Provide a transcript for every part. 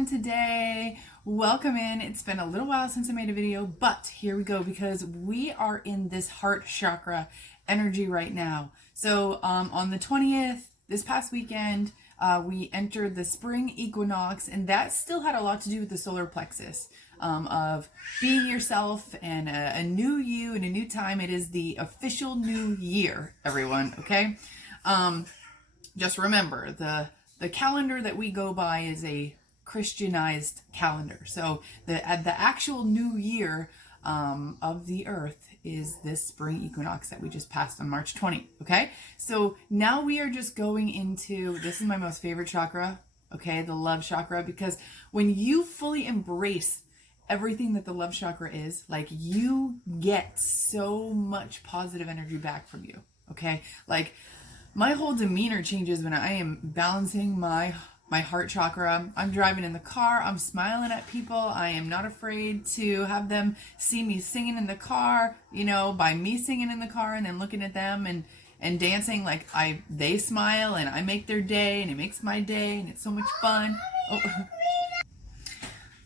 everyone today. Welcome in. It's been a little while since I made a video, but here we go because we are in this heart chakra energy right now. So on the 20th, this past weekend, we entered the spring equinox, and that still had a lot to do with the solar plexus of being yourself and a new you and a new time. It is the official new year, everyone, okay? Just remember, the calendar that we go by is a Christianized calendar. So the actual new year of the earth is this spring equinox that we just passed on March 20, okay? So now we are just going into, this is my most favorite chakra, okay, the love chakra, because when you fully embrace everything that the love chakra is, like, you get so much positive energy back from you, okay? Like, my whole demeanor changes when I am balancing my heart chakra. I'm driving in the car, I'm smiling at people, I am not afraid to have them see me singing in the car, you know, by me singing in the car and then looking at them and dancing, like they smile and I make their day and it makes my day and it's so much fun. Oh.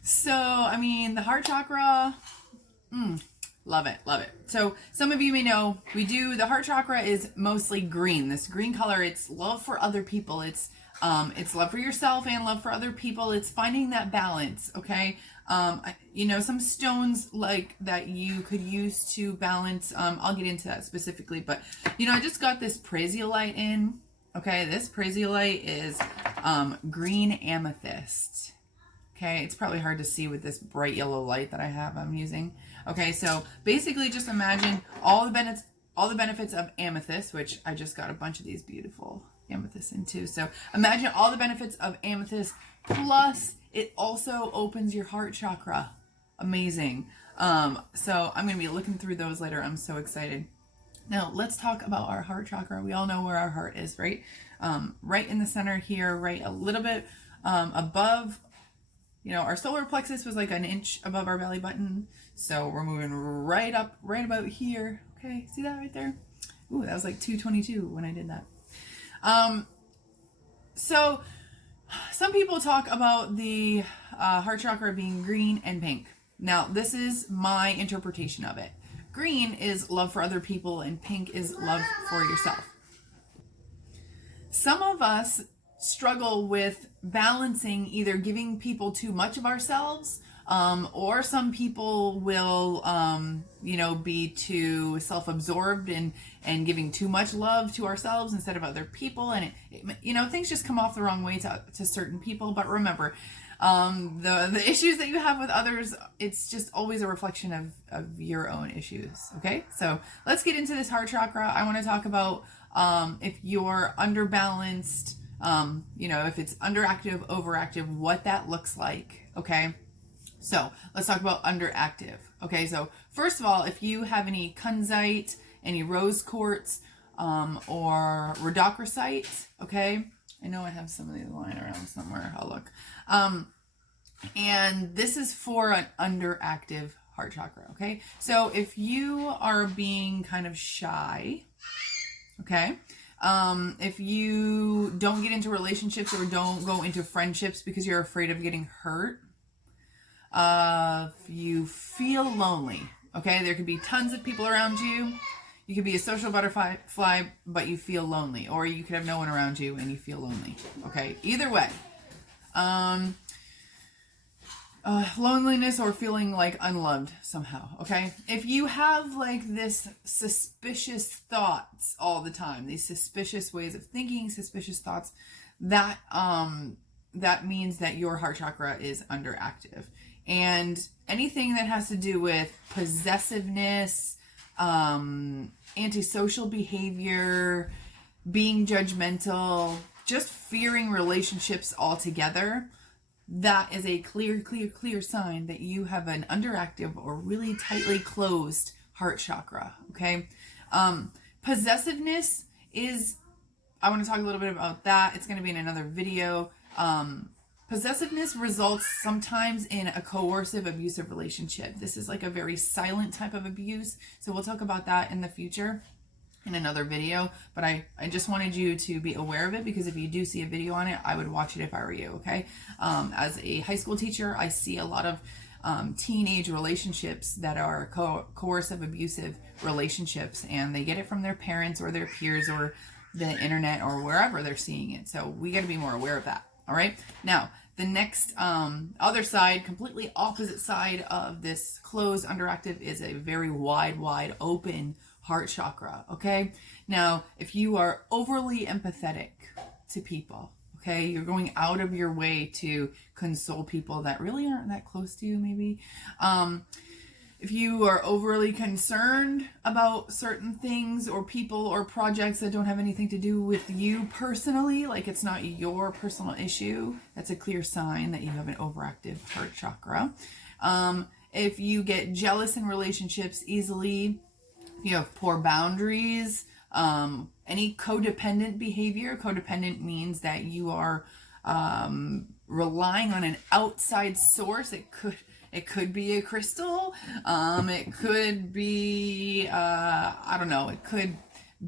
So, I mean, the heart chakra, love it, love it. So some of you may know, the heart chakra is mostly green. This green color, it's love for other people. It's love for yourself and love for other people. It's finding that balance, okay? You know, some stones like that you could use to balance, I'll get into that specifically, but you know, I just got this prasiolite in, okay? This prasiolite is green amethyst. Okay, it's probably hard to see with this bright yellow light that I'm using. Okay, so basically just imagine all the benefits of amethyst, which I just got a bunch of these beautiful amethysts into. So imagine all the benefits of amethyst, plus it also opens your heart chakra. Amazing. So I'm going to be looking through those later. I'm so excited. Now let's talk about our heart chakra. We all know where our heart is, right? Right in the center here, right a little bit above. You know, our solar plexus was like an inch above our belly button. So we're moving right up, right about here. Okay, see that right there? Ooh, that was like 222 when I did that. So some people talk about the heart chakra being green and pink. Now, this is my interpretation of it. Green is love for other people and pink is love for yourself. Some of us struggle with balancing either giving people too much of ourselves, or some people will, you know, be too self-absorbed and giving too much love to ourselves instead of other people. And you know, things just come off the wrong way to certain people. But remember, the issues that you have with others, it's just always a reflection of your own issues. Okay, so let's get into this heart chakra. I want to talk about if you're underbalanced, you know, if it's underactive, overactive, what that looks like, okay? So let's talk about underactive, okay? So first of all, if you have any kunzite, any rose quartz, or rhodochrosite, okay? I know I have some of these lying around somewhere, I'll look. And this is for an underactive heart chakra, okay? So if you are being kind of shy, okay? If you don't get into relationships or don't go into friendships because you're afraid of getting hurt, if you feel lonely, okay, there could be tons of people around you. You could be a social butterfly, but you feel lonely, or you could have no one around you and you feel lonely, okay? Either way, loneliness or feeling like unloved somehow, okay? If you have like this suspicious thoughts all the time, these suspicious ways of thinking, suspicious thoughts, that that means that your heart chakra is underactive. And anything that has to do with possessiveness, antisocial behavior, being judgmental, just fearing relationships altogether, that is a clear sign that you have an underactive or really tightly closed heart chakra, okay? Possessiveness is, I want to talk a little bit about that. It's going to be in another video. Possessiveness results sometimes in a coercive, abusive relationship. This is like a very silent type of abuse, so we'll talk about that in the future. in another video, but I just wanted you to be aware of it, because if you do see a video on it, I would watch it if I were you, okay? As a high school teacher, I see a lot of teenage relationships that are coercive, abusive relationships, and they get it from their parents or their peers or the internet or wherever they're seeing it. So we got to be more aware of that, all right? Now, the next other side, completely opposite side of this closed underactive, is a very wide open heart chakra, okay? Now, if you are overly empathetic to people, okay, you're going out of your way to console people that really aren't that close to you, maybe. If you are overly concerned about certain things or people or projects that don't have anything to do with you personally, like it's not your personal issue, that's a clear sign that you have an overactive heart chakra. If you get jealous in relationships easily, you have poor boundaries, any codependent behavior. Codependent means that you are relying on an outside source. It could be a crystal. It could be I don't know. It could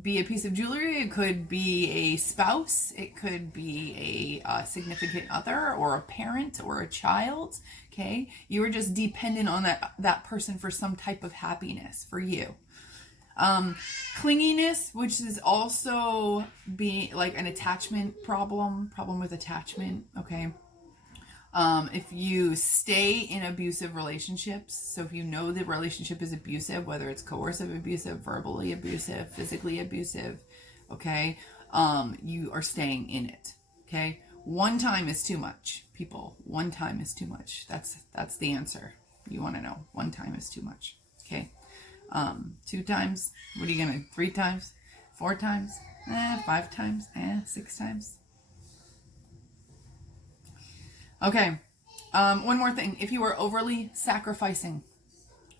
be a piece of jewelry. It could be a spouse. It could be a significant other or a parent or a child. Okay, you are just dependent on that person for some type of happiness for you. Clinginess, which is also being like an attachment problem with attachment, okay? If you stay in abusive relationships, so if you know the relationship is abusive, whether it's coercive abusive, verbally abusive, physically abusive, okay, you are staying in it, okay? One time is too much, people. One time is too much. That's the answer. You want to know. One time is too much, okay? 2 times, what are you gonna, 3 times, 4 times, 5 times, 6 times. Okay, one more thing. If you are overly sacrificing,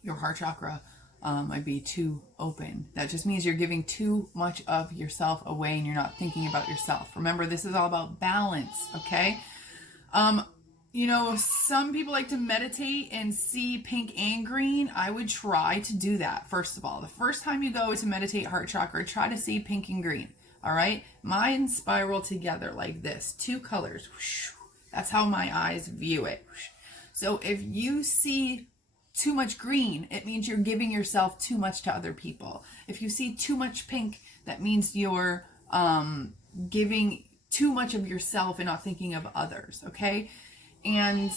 your heart chakra might be too open. That just means you're giving too much of yourself away and you're not thinking about yourself. Remember, this is all about balance, okay? You know, some people like to meditate and see pink and green. I would try to do that, first of all. The first time you go to meditate heart chakra, try to see pink and green, all right? Mine spiral together like this, 2 colors. That's how my eyes view it. So if you see too much green, it means you're giving yourself too much to other people. If you see too much pink, that means you're giving too much of yourself and not thinking of others, okay? And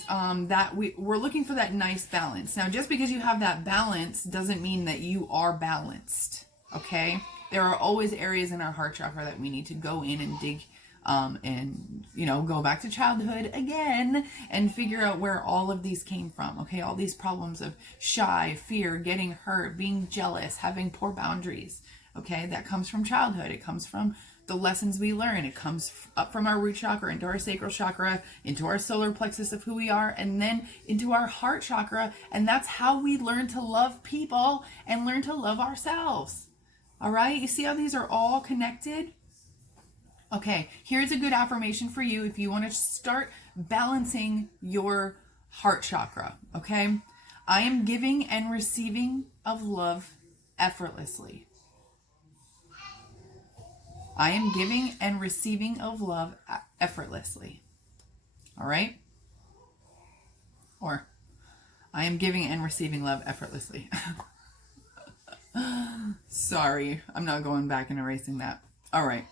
that we're looking for that nice balance. Now, just because you have that balance doesn't mean that you are balanced, okay? There are always areas in our heart chakra that we need to go in and dig and, you know, go back to childhood again and figure out where all of these came from, okay? All these problems of shy, fear, getting hurt, being jealous, having poor boundaries, okay? That comes from childhood. It comes from the lessons we learn. It comes up from our root chakra into our sacral chakra, into our solar plexus of who we are, and then into our heart chakra. And that's how we learn to love people and learn to love ourselves. All right? You see how these are all connected? Okay, here's a good affirmation for you if you want to start balancing your heart chakra, okay? I am giving and receiving of love effortlessly. I am giving and receiving of love effortlessly. All right? Or, I am giving and receiving love effortlessly. Sorry, I'm not going back and erasing that. All right.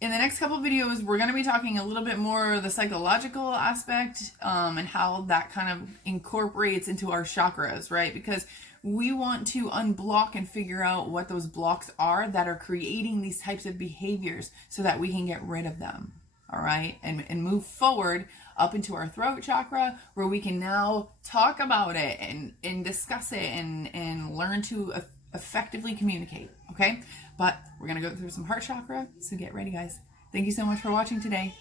In the next couple videos, we're going to be talking a little bit more of the psychological aspect and how that kind of incorporates into our chakras, right? Because we want to unblock and figure out what those blocks are that are creating these types of behaviors so that we can get rid of them, all right? And move forward up into our throat chakra where we can now talk about it and discuss it and learn to effectively communicate, okay? But we're going to go through some heart chakra, so get ready, guys. Thank you so much for watching today.